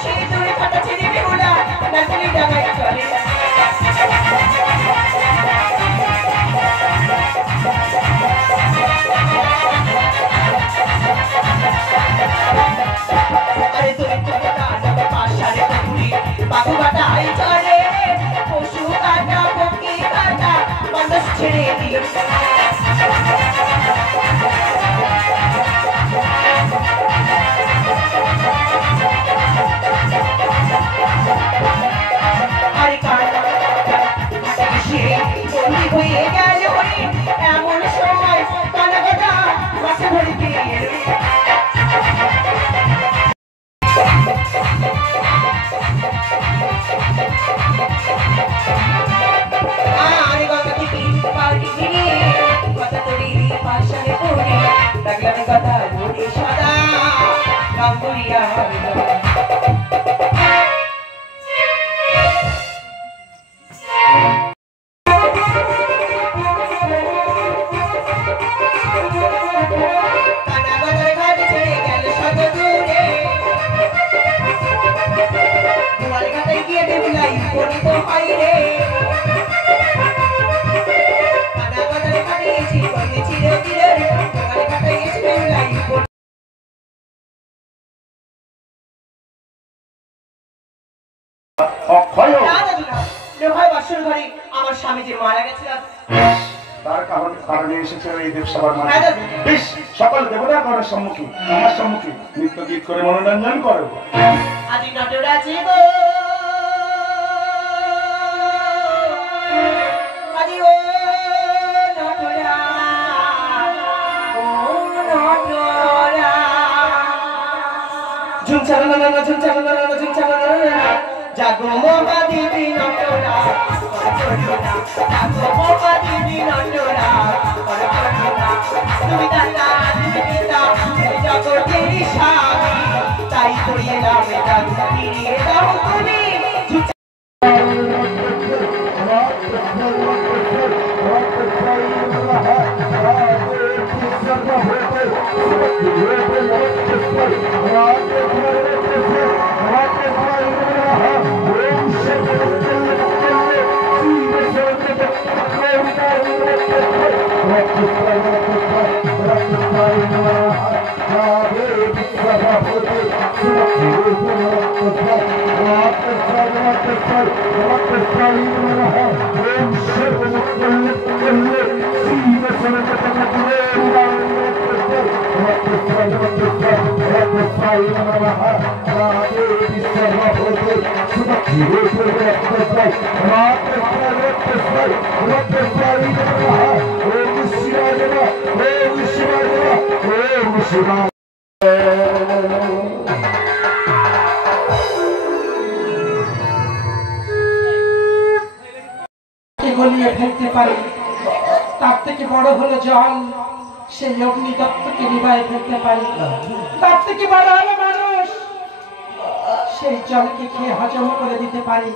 সেই দূরে কাটা ছেড়ে বেহুলা নাচনি ডাঙায় চলে আরে তুমি কথা যাবে পাশারে পুরি বাবু কাটা আই চলে পশু কাটা পক্ষী কাটা মানুষ ছেড়ে দিয়ে আরে কাটা বন্দি হয়ে গেল এমন সময় কানা কাটা মাঠে ভরে দিয়ে আরে গঙ্গা থেকে পাড়ি দিয়ে কথা তরি পাশারে পড়ে লাগলাম কথা বলে সদা কাম করিয়া আমার স্বামী যে মারা গেছে তার কারণে এসেছে এই দেবসভার মাঝে বেশ সকল দেবতা করার সম্মুখী আমার সম্মুখী নৃত্য গীত করে মনোরঞ্জন করো আদি নটরাজি গো আদি ও নটরা ও নটরা ঝুমছানা জাগো মোমা দিদি নটরা জাগো মোমা দিদি নটরা তুমি দাদা দিদি পিতা জগতের স্বামী তাই করিয়ে নাও এটা ফিরিয়ে দাও তুমি গলিয়ে ফেলতে পারে তার থেকে বড় হলো জল সেই অগ্নি তত্ত্বকে নিভায় ফেলতে পারে তার থেকে বড় হলো মানুষ সেই জলকে খেয়ে হজম করে দিতে পারে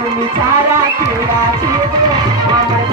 তুমি ছাড়া কেরা ছিল আমার